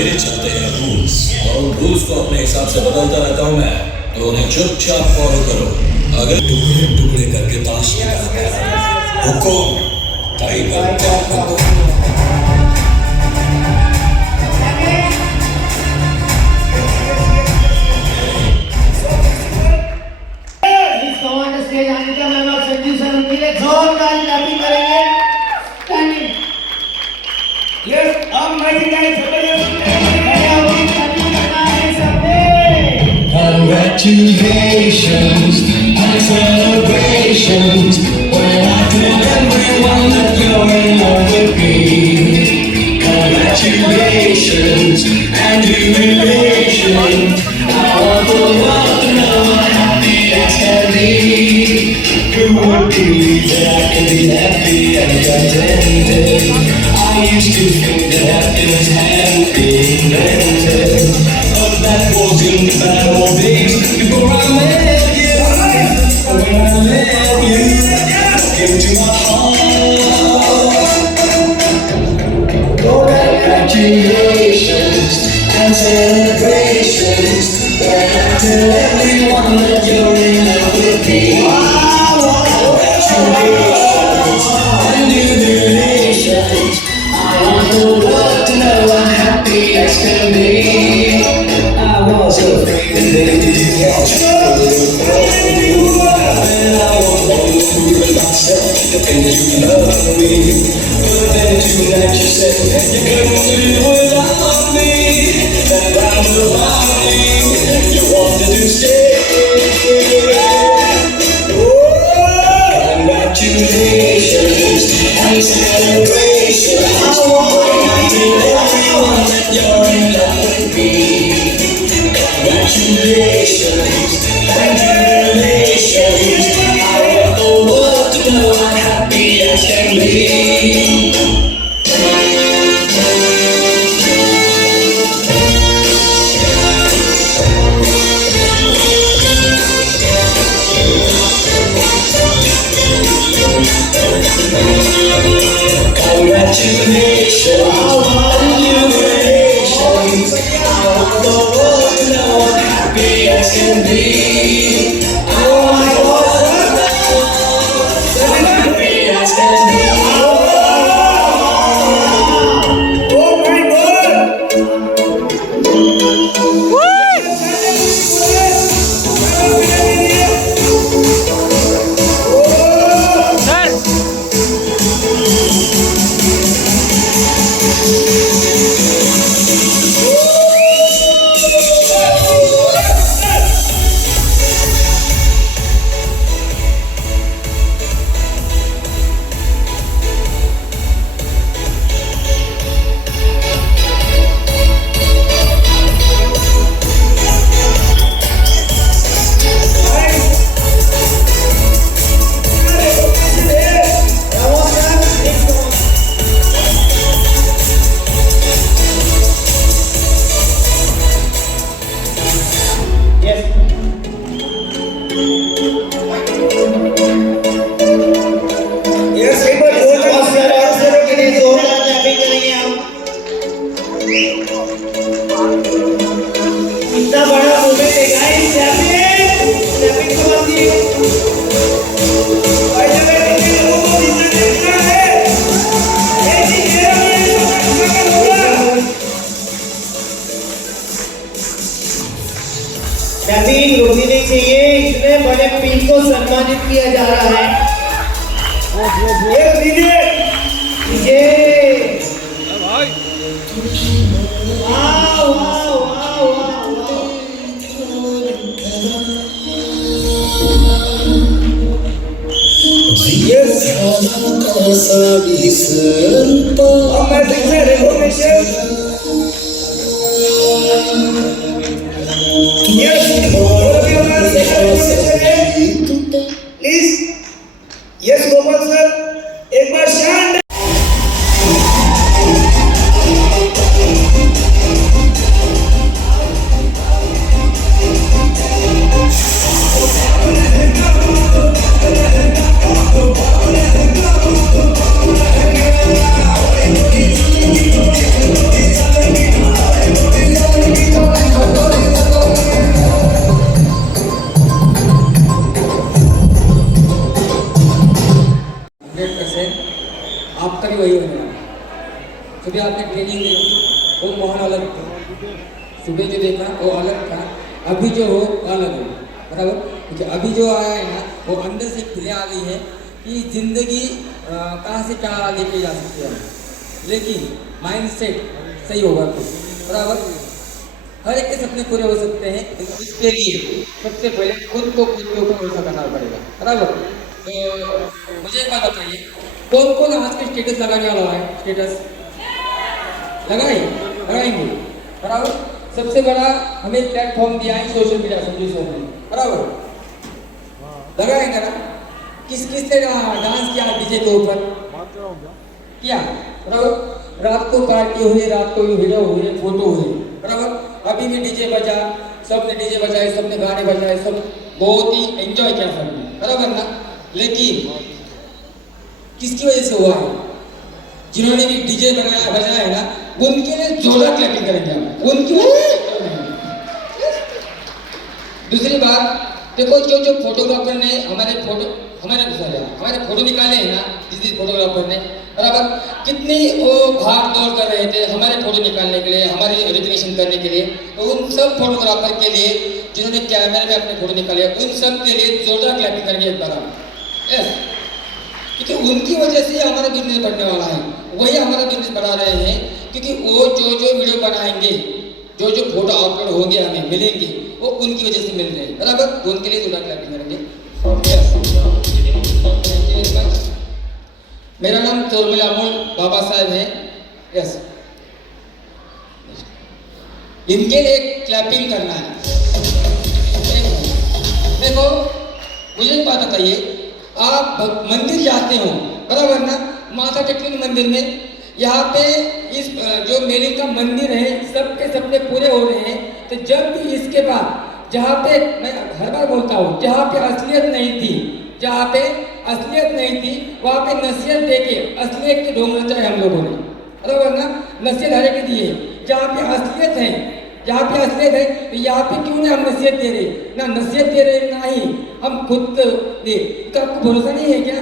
मेरे चलते हैं रूल्स, और रूल्स को अपने हिसाब से बदलता रहता हूँ मैं, तो उन्हें चुपचाप फॉलो करो। अगर टुकड़े टुकड़े करके ताश खेलना है, हुकुम टाइगर का हुकुम। Congratulations and celebrations when I tell everyone that you're in love with me. Congratulations and jubilations. I want the world to know how happy I can be. Who would believe that I can be happy and contented? I used to think that happiness hadn't been invented, but that was in the bad old days before I met you. When I met you, into my heart. Congratulations and celebrations when I tell everyone that you're in love with me. Congratulations and jubilations. I want the world to know how happy as can be. I was afraid that they didn't catch me. And I was wondering myself, and you love me. But then tonight you said you couldn't live without me. That round about me, you wanted to stay. Congratulations and celebrations. I want to tell everyone that you're in love with me. Congratulations and jubilations. I want the world to know how happy I can be. Congratulations and jubilations. I want the world to know how happy I can be. I want the world to know how happy I can be. Oh my God! रोकनी नहीं चाहिए, इतने बड़े pink को सम्मानित किया जा रहा है। ये डीजे वाह वाह वाह वाह। ये साला कैसा डिसरपा मैं दिखे देखो नीचे प्लीज यस गोपाल सर एक बार शांत। आपका भी वही होने वाला है। सुबह आपने ट्रेनिंग देखी, वो माहौल अलग था, सुबह जो देखा वो अलग था, अभी जो हो अलग हो, बराबर। क्योंकि अभी जो आया है ना, वो अंदर से खुले आ गई है कि ज़िंदगी कहाँ से कहाँ आगे ले जा सकते हैं, लेकिन माइंडसेट सही होगा तो, बराबर। हर एक के सपने पूरे हो सकते हैं, लेकिन इसके लिए सबसे पहले खुद को खुद के ऊपर भरोसा करना पड़ेगा, बराबर। तो मुझे एक बात बताइए, कौन कौन आज के स्टेटस लगाने वाला है? स्टेटस लगाएंगे, बराबर। सबसे बड़ा हमें प्लेटफॉर्म दिया है सोशल मीडिया, संजू सर ने, बराबर। लगाएंगे ना? किस किस ने डांस किया डीजे के ऊपर? किया, बराबर। रात को पार्टी हुई, रात को वीडियो हुई, फोटो हुई, बराबर। अभी भी डीजे बजा, सबने डीजे बजाए, सबने गाने बजाए, सब बहुत ही एंजॉय किया सबने, बराबर ना। लेकिन किसकी वजह से हुआ है? जिन्होंने भी डीजे बजाया है ना, उनके लिए जोरदार क्लैपिंग करेंगे हम, उनकी दूसरी बात देखो, जो फोटोग्राफर ने हमारे फोटो निकाले हैं ना, जिस फोटोग्राफर ने, बराबर, कितनी वो भाग दौड़ कर रहे थे हमारे फोटो निकालने के लिए, हमारी रिकग्निशन करने के लिए। तो उन सब फोटोग्राफर के लिए जिन्होंने कैमरे में अपने फोटो निकाले, उन सब के लिए जोरदार क्लैपिंग करेंगे एक बार हम, यस। क्योंकि उनकी वजह से हमारा बिजनेस बढ़ने वाला है, वही हमारा बिजनेस बढ़ा रहे हैं। क्योंकि वो जो वीडियो बनाएंगे, जो फोटो अपलोड होंगे, हमें मिलेंगे, वो उनकी वजह से मिल रहे हैं, बराबर। तो उनके लिए जोरदार क्लैपिंग करेंगे, यस। मेरा नाम चोरमल अमोल बाबा साहब है, यस। इनके लिए क्लैपिंग करना है। देखो मुझे एक बात बताइए, आप मंदिर जाते हो, बराबर ना, माता टेकलिंग मंदिर में, यहाँ पे इस जो मेले का मंदिर है, सबके सपने पूरे हो रहे हैं। तो जब भी इसके बाद, जहाँ पे मैं हर बार बोलता हूँ, जहाँ पे असलियत नहीं थी, जहाँ पे असलियत नहीं थी, वहाँ पे नसीहत देके असलियत की ढोंग रचाई हम लोगों ने, बराबर ना। नसीहत हर एक दी है। जहाँ पे असलियत है, जहाँ पे असलियत है, तो यहाँ पे क्यों नहीं हम नसीहत दे रहे? ना नसीहत दे रहे, ना ही हम खुद दे। तो आपको भरोसा नहीं है क्या?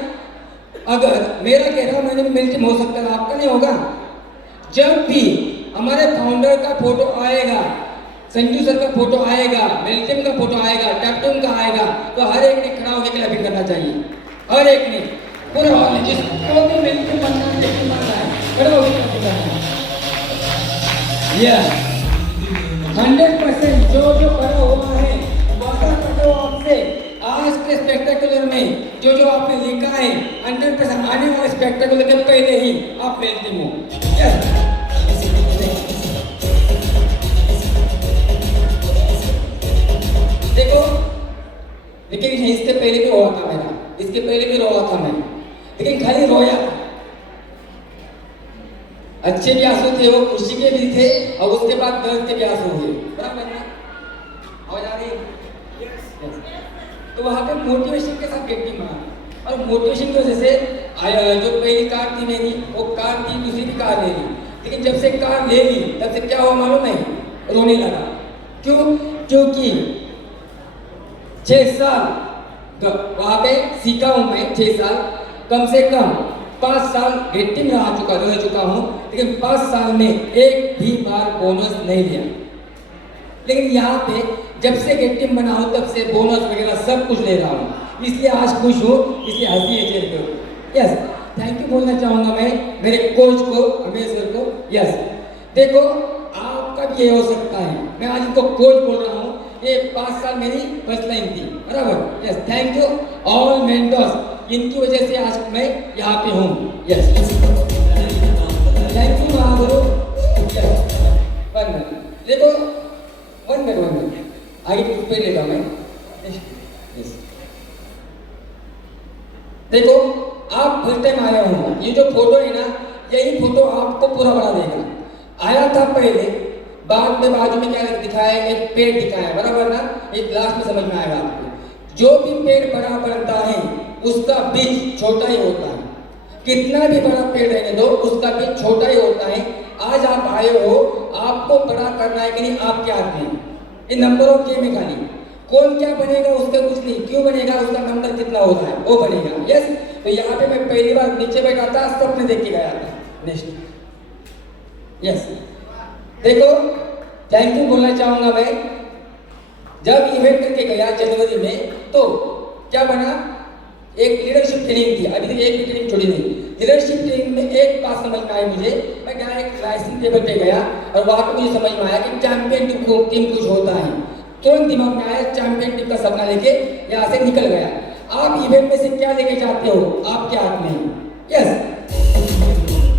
अगर मेरा 11 महीने में मिलटिम हो सकता है, आपका नहीं होगा? जब भी हमारे फाउंडर का फोटो आएगा, संजू सर का फोटो आएगा, मिल्टिम का फोटो आएगा, टैपटूम का आएगा, तो हर एक ने खड़ा होकर क्लैपिंग करना चाहिए, हर एक ने, पूरा हॉल, जिसको भी मिल्टिम बनना है, खड़ा होकर क्लैपिंग करना है। 100% जो खड़ा हुआ है, वादा करता हूं आपसे, आज के स्पेक्टेकुलर में जो आपने लिखा है, 100% आने वाले स्पेक्टेकुलर के पहले ही आप मिल्टिम हो, यस। देखो, लेकिन इससे पहले भी रोया था मेरा, इसके पहले भी रोया था मैं, लेकिन खाली रोया था। अच्छे भी आंसू थे, वो खुशी के भी थे, और उसके बाद दर्द के भी आंसू हुए, बराबर ना? आवाज आ रही है? तो वहाँ पे मोटिवेशन के साथ गेटिंग बना, और मोटिवेशन की वजह से जो पहली कार थी मेरी, वो कार थी, दूसरी भी कार ले ली। लेकिन जब से कार ले ली, तब से क्या हुआ मालूम है? रोने लगा। क्यों? क्योंकि 6 साल वहाँ पे सीखा हूँ मैं, 6 साल, कम से कम 5 साल गेटिंग रह चुका हूँ, लेकिन 5 साल में एक भी बार बोनस नहीं लिया। लेकिन यहाँ पे जब से गेटिंग बना हूँ, तब से बोनस वगैरह सब कुछ ले रहा हूँ, इसलिए आज खुश हूँ, इसलिए हंसी है चेहरे पे। यस, थैंक यू बोलना चाहूँगा मैं मेरे कोच को, अमेश सर को। यस, देखो आपका भी ये हो सकता है, मैं आज इनको कोच बोल रहा हूँ, ये 5 साल मेरी फर्स्ट लाइन थी, बराबर। Yes, thank you all mentors, इनकी वजह से आज मैं यहाँ पे हूँ। Yes, thank you Mahaguru. देखो 1 मिनट आगे पे लेता मैं। यस, देखो आप फर्स्ट टाइम आए हो, ये जो फोटो है ना, यही फोटो आपको पूरा बना देगा। आया था पहले, बाद में बाजू में क्या दिखाया है? एक पेड़ दिखाया, बराबर ना? एक ग्लास में समझ में आएगा आपको। जो भी पेड़ बड़ा बनता है, उसका बीज छोटा ही होता है। कितना भी बड़ा पेड़ रहने दो, उसका बीज छोटा ही होता है। आज आप आए हो, आपको बड़ा करना है कि नहीं, आपके हाथ में। ये नंबर ऑफ गेम है खाली। कौन क्या बनेगा उसका कुछ नहीं, क्यों बनेगा, उसका नंबर कितना होता है वो बनेगा। यस, तो यहाँ पे मैं पहली बार नीचे बैठा था, सपने देख के गया था। नेक्स्ट यस, देखो थैंक यू बोलना चाहूंगा मैं। जब इवेंट करके गया जनवरी में, तो क्या बना, एक लीडरशिप ट्रेनिंग थी, अभी तक एक भी ट्रेनिंग छोड़ी नहीं। लीडरशिप ट्रेनिंग में एक बात समझ में आई मुझे, मैं गया एक राइसिंग टेबल पे गया और वहाँ पे मुझे समझ में आया कि चैंपियन टीम कुछ होता है। तुरंत दिमाग में आया चैंपियन टीम का सपना लेके यहाँ से निकल गया। आप इवेंट में से क्या लेके जाते हो, आपके हाथ में। यस,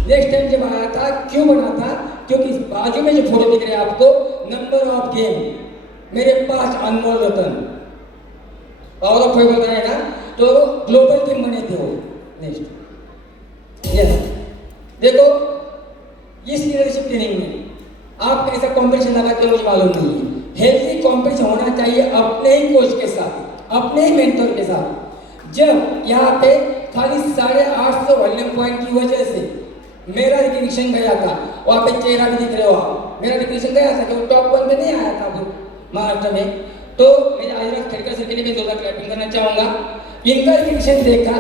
नेक्स्ट टाइम जब आया था, क्यों बना था, क्योंकि बाजू में जो फोटो दिख रहे हैं आपको, नंबर ऑफ गेम, मेरे 5 अनमोल रतन, पावर ऑफ 5 बताया ना, तो ग्लोबल टीम बने थे वो। नेक्स्ट यस, देखो इस लीडरशिप ट्रेनिंग में आप कैसा कॉम्पिटिशन लगाते हो मुझे मालूम नहीं है। हेल्थी कॉम्पिटिशन होना चाहिए अपने ही कोच के साथ, अपने ही मेंटर के साथ। जब यहाँ पे खाली 850 वॉल्यूम पॉइंट की वजह से मेरा रिकग्निशन गया था, वहाँ पे चेहरा भी दिख रहे हो आप, मेरा रिकग्निशन गया था कि टॉप 1 में नहीं आया था महाराष्ट्र में। तो मैं आज खेड़कर सर के लिए भी 2 लाख क्लैपिंग करना चाहूँगा। इनका रिकग्निशन देखा,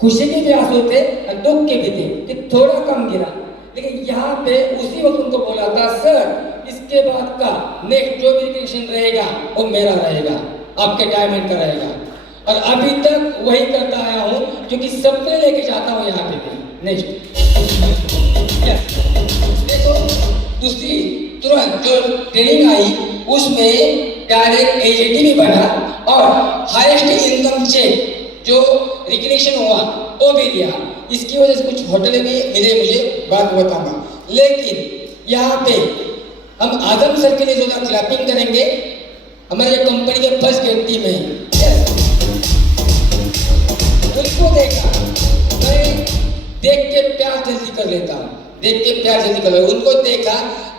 खुशी के भी आंसू थे और दुख के भी थे कि थोड़ा कम गिरा, लेकिन यहाँ पे उसी वक्त उनको बोला था, सर इसके बाद का नेक्स्ट जो भी रिकग्निशन रहेगा वो मेरा रहेगा, आपके डायमंड का रहेगा। और अभी तक वही करता आया हूँ, क्योंकि सपने लेके जाता हूँ यहाँ पे भी। नेक्स्ट देखो, दूसरी तुरंत जो ट्रेनिंग आई उसमें डायरेक्ट एजेटी भी बना और हाईएस्ट इनकम चेक जो रिकग्निशन हुआ वो भी दिया। इसकी वजह से कुछ होटल भी मिले, मुझे बात बताऊंगा। लेकिन यहाँ पे हम आदम सर के लिए जो क्लैपिंग करेंगे, हमारे कंपनी के फर्स्ट गेट टीम है, उनको देखा, मैं देख के प्यार जल्दी कर लेता हूँ, देख के प्यार जल्दी कर लेता। उनको देखा,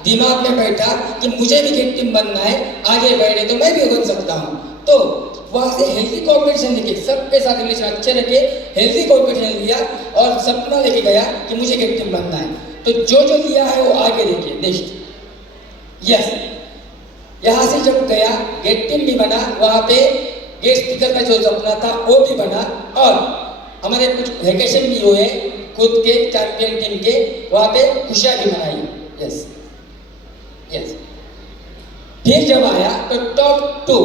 दिमाग में बैठा कि मुझे भी गेट टीम बनना है, आगे बढ़े तो मैं भी बन सकता हूँ। तो वहाँ से हेल्थी कॉम्पिटिशन लेके, सबके साथ रिलेशन अच्छे रखे, हेल्थी कॉम्पिटिशन लिया और सपना लेके गया कि मुझे गेट टीम बनना है। तो जो जो लिया है वो आगे देखिए। नेक्स्ट यस, यहाँ से जब गया गेट टीम भी बना, वहाँ पे गेट स्पीकर का जो सपना था वो भी बना और हमारे कुछ वेकेशन भी हुए खुद के चैंपियन टीम के, वहाँ पे खुशियाँ भी मनाई। यस यस, फिर जब आया तो टॉप 2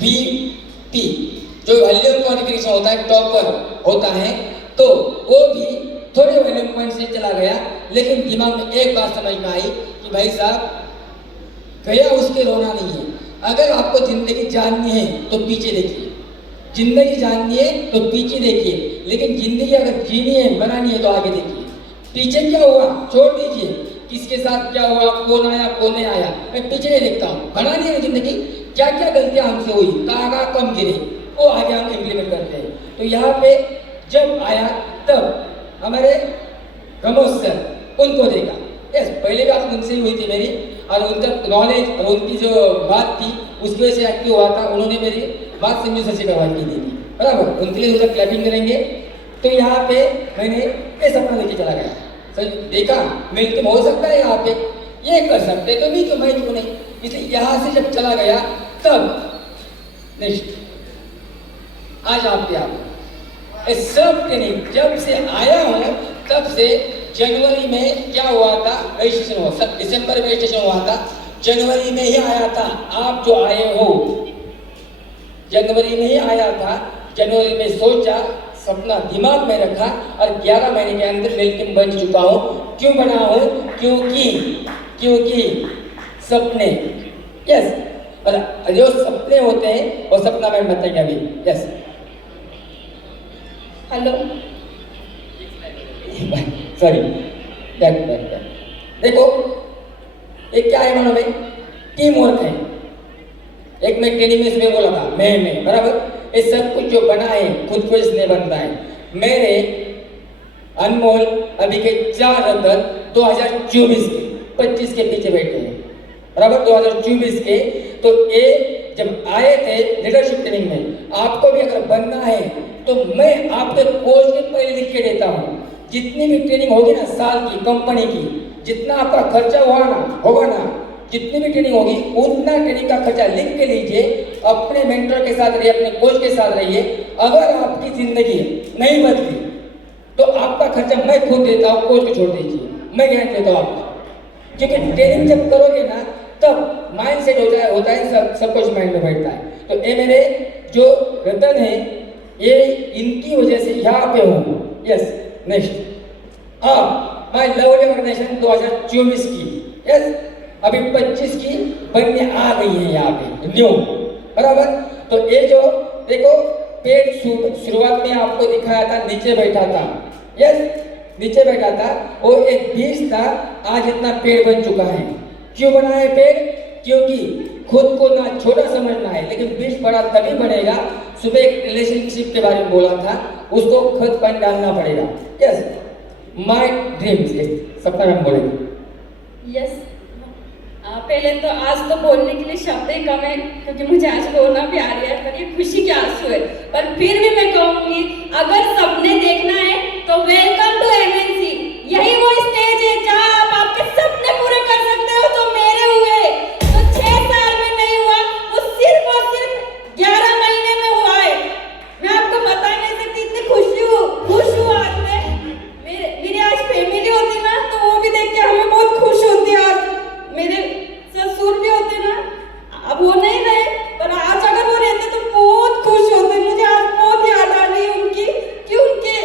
VP जो वॉल्यूम क्वालिफिकेशन होता है, टॉपर होता है, तो वो भी थोड़े वॉल्यूम पॉइंट से चला गया। लेकिन दिमाग में एक बात समझ में आई कि भाई साहब, गया उसके रोना नहीं है। अगर आपको जिंदगी जाननी है तो पीछे देखिए, जिंदगी जाननी है तो पीछे देखिए, लेकिन जिंदगी अगर जीनी है, बनानी है तो आगे देखिए। पीछे क्या हुआ छोड़ दीजिए, किसके साथ क्या हुआ, कौन आया कौन नहीं आया, मैं पीछे नहीं देखता हूँ। बनानी है जिंदगी, क्या क्या गलतियां हमसे हुई, कहाँ कम गिरे, वो आगे हम इम्प्लीमेंट करते हैं। तो यहाँ पे जब आया तब हमारे रमोज सर, उनको देखा। यस, पहले भी आप उनसे ही हुई थी मेरी, और उनका नॉलेज और उनकी जो बात थी उसकी वजह से एक्टिव हुआ था। उन्होंने मेरी बात संजू सर से करवाई की थी, बराबर। उनके लिए उधर क्लैपिंग करेंगे। तो यहाँ पे मैंने ये सपना लेके चला गया, सर देखा मिल तो हो सकता है, यहाँ पे ये कर सकते तो नहीं, तो मैं क्यों नहीं। इसलिए यहाँ से जब चला गया तब नेक्स्ट आज आपके आप सब ट्रेनिंग जब से आया हूँ तब से जनवरी में क्या हुआ था, रजिस्ट्रेशन हुआ, दिसंबर में रजिस्ट्रेशन हुआ था, जनवरी में ही आया था। आप जो आए हो जनवरी में ही आया था, जनवरी में सोचा, सपना दिमाग में रखा और 11 महीने के अंदर मेरी टीम बन चुका हूँ। क्यों बना हूँ, क्योंकि सपने। यस, और जो सपने होते हैं वो सपना मैं बताएंगे अभी। Yes, hello, sorry, back. देखो एक क्या है मानो भाई, टीम वर्क है। एक मैं ट्रेनिंग में इसमें बोला था, मैं बराबर, ये सब कुछ जो बना है खुद को इसलिए बनता है। मेरे अनमोल अभी के 4 रतन 2024 के 25 के पीछे बैठे हैं, बराबर 2024 के। तो ये जब आए थे लीडरशिप ट्रेनिंग में, आपको भी अगर बनना है तो मैं आपके कोच के पहले लिख के देता हूँ। जितनी भी ट्रेनिंग होगी ना साल की, कंपनी की, जितना आपका खर्चा होगा ना, जितनी भी ट्रेनिंग होगी उतना ट्रेनिंग का खर्चा लिख के लीजिए, अपने मेंटर के साथ रहिए, अपने कोच के साथ रहिए अगर आपकी जिंदगी नहीं बदली तो आपका खर्चा मैं खुद देता हूँ, कोच को छोड़ दीजिए, मैं गारंटी देता हूँ आपको। क्योंकि ट्रेनिंग जब करोगे ना तब माइंड सेट होता है सब कुछ माइंड में बैठता है। तो ये मेरे जो रतन है ये इनकी वजह से यहाँ पे हूँ। यस नेक्स्ट अब मैं लवली ऑर्गेनाइजेशन 2024 की यस अभी 25 की बनने आ गई है यहाँ पे न्यू बराबर। तो ये जो देखो पेड़ शुरुआत में आपको दिखाया था नीचे बैठा था, यस नीचे बैठा था, वो एक बीज था, आज इतना पेड़ बन चुका है। क्यों बना है पेड़? क्योंकि खुद को ना छोटा समझना है, लेकिन बीज बड़ा तभी बनेगा। सुबह एक रिलेशनशिप के बारे में बोला था, उसको खुद पानी डालना पड़ेगा। यस माय ड्रीम्स सपना हम बोलेंगे। यस पहले तो आज तो बोलने के लिए शब्द ही कम है क्योंकि मुझे आज रोना भी आ रहा है, पर ये खुशी के आंसू है। पर फिर भी मैं कहूंगी अगर सपने देखना है तो वेलकम टू एमएनसी। यही वो स्टेज है जहां आप आपके सपने पूरे कर सकते हो जो मेरे हुए, तो 6 साल में नहीं हुआ, वो सिर्फ और सिर्फ 11 महीने में हुआ है। मैं आपको बता नहीं सकती इतनी खुश हूँ आज मैं। मेरी आज फैमिली होती ना तो वो भी देख के हमें बहुत खुश होती है। आज मेरे ससुर भी होते ना, अब वो नहीं रहे, पर आज अगर वो रहते तो बहुत खुश होते। मुझे आज बहुत याद आ रही है उनकी कि उनके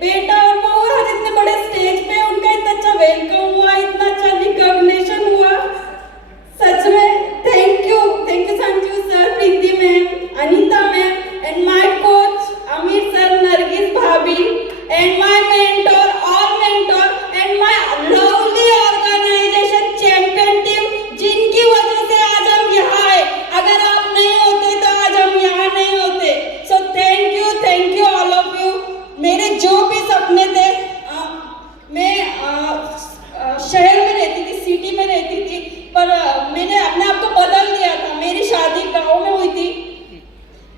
बेटा और बहू आज इतने बड़े स्टेज पे उनका इतना अच्छा वेलकम हुआ, इतना अच्छा रिकॉग्निशन हुआ। सच में thank you Sanju sir, Preeti ma'am, Anita ma'am and my coach Amir sir, Nargis भाभी and my mentor and my lovely organization champion team, जिनकी वजह से आज हम यहाँ है। अगर आप नहीं होते तो आज हम यहाँ नहीं होते। So thank you all of you. मेरे जो भी सपने थे, मैं शहर में रहती थी, सिटी में रहती थी, पर मैंने अपने आप को बदल दिया था। मेरी शादी गाँव में हुई थी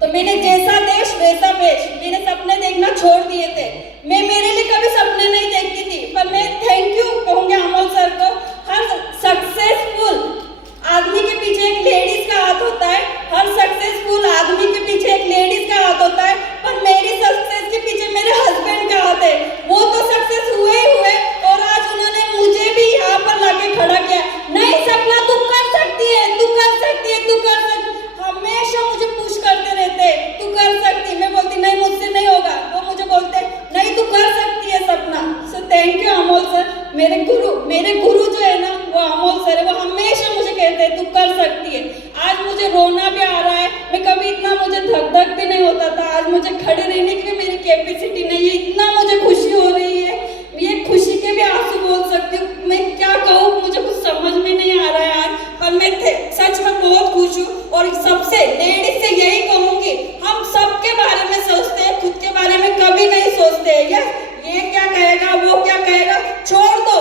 तो मैंने जैसा देश वैसा वेश, मैंने सपने देखना छोड़ दिए थे। मैं मेरे लिए कभी सपने नहीं देखती थी, पर मैं थैंक यू कहूँगी अमोल सर को। हर सक्सेसफुल आदमी के पीछे एक लेडीज का हाथ होता है, हर सक्सेसफुल आदमी के पीछे एक लेडीज का हाथ होता है, पर मेरी सक्सेस के पीछे मेरे हस्बैंड का हाथ है। वो तो सक्सेस हुए और आज उन्होंने मुझे भी यहाँ पर लाके खड़ा किया। नहीं सपना तू कर सकती है, तू कर सकती है, तू कर सकती। हमेशा मुझे पुश करते रहते, तू कर सकती। मैं बोलती नहीं मुझसे नहीं होगा, वो मुझे बोलते नहीं तू कर सकती है सपना। So thank you Amol sir, मेरे गुरु जो है ना वो अमोल सर है। वो हमेशा मुझे कहते हैं तू कर सकती है। आज मुझे रोना भी आ रहा है, मैं कभी इतना मुझे धक भी नहीं होता था। आज मुझे खड़े रहने की मेरी कैपेसिटी नहीं है, इतना मुझे खुशी हो रही है। ये खुशी के भी आंसू बोल सकती हूँ। मैं क्या कहूँ, मुझे कुछ समझ में नहीं आ रहा है आज, पर मैं सच में बहुत खुश हूँ। और सबसे लेडीज से यही कहूँगी, हम सबके बारे में सोचते हैं, खुद के बारे में कभी नहीं सोचते हैं। ये क्या कहेगा, वो क्या कहेगा, छोड़ दो,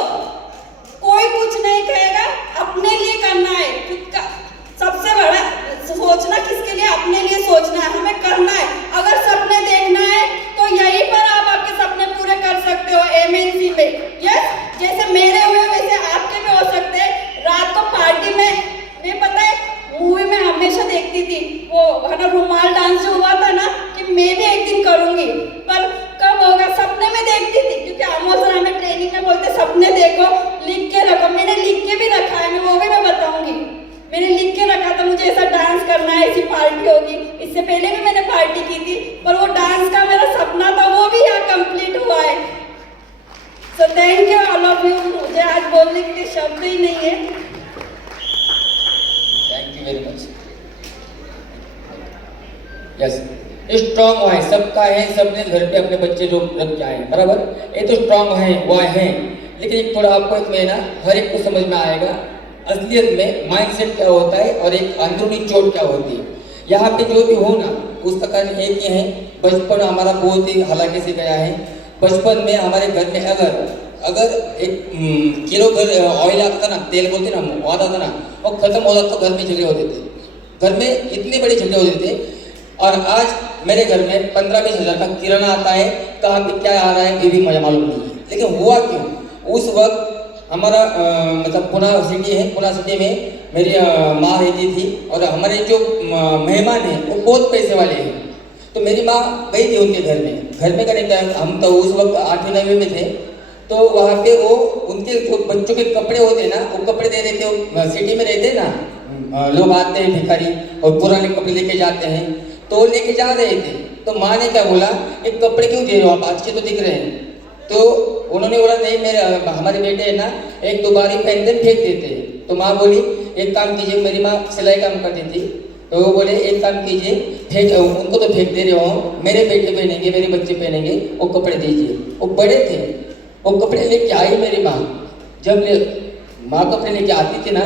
कोई कुछ नहीं कहेगा। अपने लिए करना है, खुद का सबसे बड़ा सोचना, किसके लिए, अपने लिए सोचना है, हमें करना है। अगर सपने देखना है तो यहीं पर आप आपके सपने पूरे कर सकते हो एमएनसी में। यस जैसे मेरे हुए वैसे आपके भी हो सकते हैं। रात को पार्टी में मैं पता है मूवी में हमेशा देखती थी, वो है ना रुमाल डांस जो हुआ था ना, कि मैं भी एक दिन करूंगी, पर कब होगा, सपने में देखती थी। क्योंकि अमोल सर हमें ट्रेनिंग में बोलते सपने देखो, लिख के रखो। मैंने लिख के भी रखा है, मैं वो भी मैं बताऊंगी। मैंने लिख के रखा था मुझे ऐसा डांस करना है, ऐसी पार्टी होगी। इससे पहले भी मैंने पार्टी की थी, पर वो डांस का मेरा सपना था, वो भी यहाँ कंप्लीट हुआ है। So thank you all of you. मुझे आज बोलने के लिए शब्द ही नहीं है। Thank you very much. Yes strong है, सबका है, सबने घर पे अपने बच्चे जो रख के आए बराबर, ये तो स्ट्रॉन्ग है वो है। लेकिन एक थोड़ा आपको इसमें ना हर एक को समझ में आएगा असलियत में माइंडसेट क्या होता है और एक अंदरूनी चोट क्या होती है। यहाँ पे जो भी हो ना उसका कारण एक ही है, बचपन हमारा बहुत ही हालांकि से गया है। बचपन में हमारे घर में अगर एक किलो ऑयल आता था ना, तेल बोलते ना, वो आता था ना, और खत्म हो जाता तो घर में झगड़े होते थे। घर में इतने बड़े झगड़े होते थे। और आज मेरे घर में 15-20 हज़ार का किराना आता है, कहाँ पे क्या आ रहा है ये भी मुझे मालूम नहीं है। लेकिन हुआ क्यों, उस वक्त हमारा मतलब पुणे सिटी है, पुणे सिटी में मेरी माँ रहती थी और हमारे जो मेहमान हैं वो बहुत पैसे वाले हैं। तो मेरी माँ गई थी उनके घर में करने टाइम हम तो उस वक्त 8वीं 9वीं में थे, तो वहाँ पे वो उनके जो बच्चों के कपड़े होते हैं ना, वो कपड़े दे देते, वो सिटी में रहते हैं ना, लोग आते हैं भिखारी और पुराने कपड़े लेके जाते हैं, तो लेके जा रहे थे। तो माँ ने क्या बोला, एक कपड़े क्यों दे रहे हो आप, अच्छे तो दिख रहे हैं। तो उन्होंने बोला नहीं, मेरे हमारे बेटे है ना, एक दो बार ही पहनते फेंक देते हैं। तो माँ बोली एक काम कीजिए, मेरी माँ सिलाई काम करती थी, तो वो बोले एक काम कीजिए, फेंक उनको तो फेंक दे रहे हो, मेरे बेटे पहनेंगे, मेरे बच्चे पहनेंगे, वो कपड़े दीजिए। वो बड़े थे, वो कपड़े लेके आई मेरी माँ। जब माँ कपड़े लेके आती थी ना,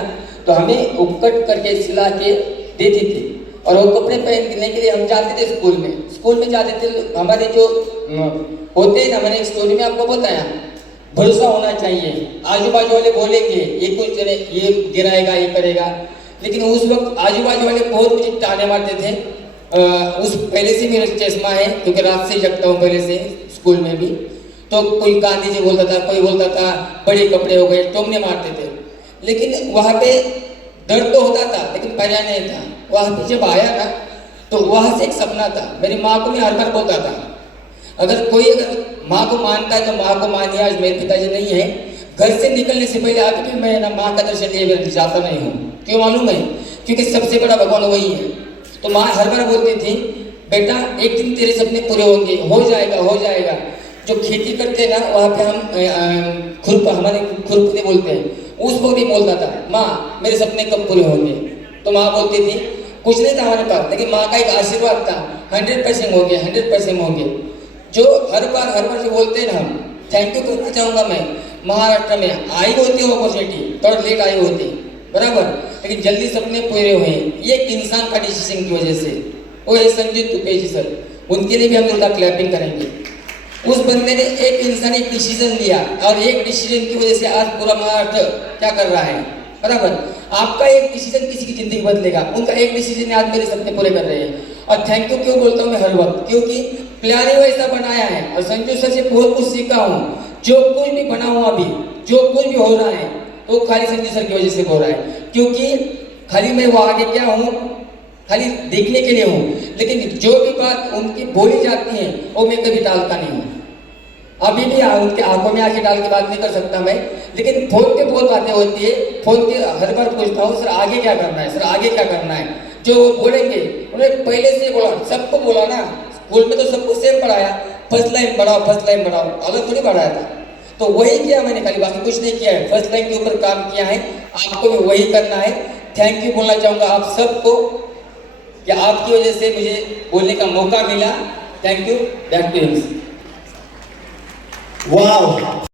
तो हमें वो कट करके सिला के देती थी, और वो कपड़े पहनने के लिए हम जाते थे स्कूल में जाते थे। हमारे जो होते हैं ना, मैंने एक स्टोरी में आपको बताया, भरोसा होना चाहिए। आजू बाजू वाले बोलेंगे ये कुछ ये गिराएगा, ये करेगा, लेकिन उस वक्त आजू बाजू वाले बहुत मुझे ताने मारते थे। उस पहले से मेरा चश्मा है, क्योंकि रात से जगता हूँ पहले से स्कूल में भी। तो कोई गांधी जी बोलता था, कोई बोलता था बड़े कपड़े हो गए, टोमने मारते थे। लेकिन वहाँ पे दर्द तो होता था, लेकिन पर्याय नहीं था। वहाँ पे जब आया ना, तो वहाँ से एक सपना था। मेरी माँ को मैं हर बार बोलता था, अगर माँ को मानता है तो माँ को मानिए। आज मेरे पिताजी नहीं है, घर से निकलने से पहले आके भी मैं ना माँ का दर्शन लिए जाता नहीं हूँ। क्यों मालूम है? क्योंकि सबसे बड़ा भगवान वही है। तो माँ हर बार बोलती थी, बेटा एक दिन तेरे सपने पूरे होंगे, हो जाएगा। जो खेती करते हैं ना, वहाँ पे हम हमारे खुरपते बोलते हैं, उस वक्त भी बोलता था, माँ मेरे सपने कब पूरे होंगे। तो माँ बोलती थी, कुछ नहीं था हमारे पास, लेकिन माँ का एक आशीर्वाद था, 100% होंगे, 100% होंगे। जो हर बार जो बोलते हैं ना, हम थैंक यू करना चाहूँगा मैं। महाराष्ट्र में आई होती है अपॉर्चुनिटी, थोड़ा लेट आई होती, बराबर, लेकिन जल्दी सपने पूरे हुए। ये एक इंसान का डिसीजन की वजह से। वो है संजीत तुपे जी सर, उनके लिए भी हम उनका क्लैपिंग करेंगे। उस बंदे ने एक इंसान एक डिसीजन लिया, और एक डिसीजन की वजह से आज पूरा महाराष्ट्र क्या कर रहा है, बराबर। आपका एक डिसीजन किसी की जिंदगी बदलेगा, उनका एक डिसीजन ने आज मेरे सपने पूरे कर रहे हैं। और थैंक यू क्यों बोलता हूँ मैं हर वक्त, क्योंकि प्लान ही वैसा बनाया है। और संजू सर से बहुत कुछ सीखा हूँ। जो कुछ भी बना हुआ अभी, जो कुछ भी हो रहा है, तो खाली संजू सर की वजह से हो रहा है। क्योंकि खाली मैं वो आगे क्या हूँ, खाली देखने के लिए हूँ, लेकिन जो भी बात उनकी बोली जाती है वो मैं कभी टालता नहीं हूँ। अभी भी उनके आंखों में आंखें डाल के बात नहीं कर सकता मैं, लेकिन फोन पे बहुत बातें होती है। फोन पे हर बार पूछता हूँ, सर आगे क्या करना है, सर आगे क्या करना है। जो वो बोलेंगे, उन्होंने पहले से बोला, सबको बोला ना, स्कूल में तो सबको सेम पढ़ाया, फर्स्ट लाइन बढ़ाओ, अलग थोड़ी बढ़ाया था। तो वही किया मैंने, खाली बाकी कुछ नहीं किया है। फर्स्ट लाइन के ऊपर काम किया है, आपको भी वही करना है। थैंक यू बोलना चाहूँगा आप सबको, कि आपकी वजह से मुझे बोलने का मौका मिला। Thank you. Back to you. वाह।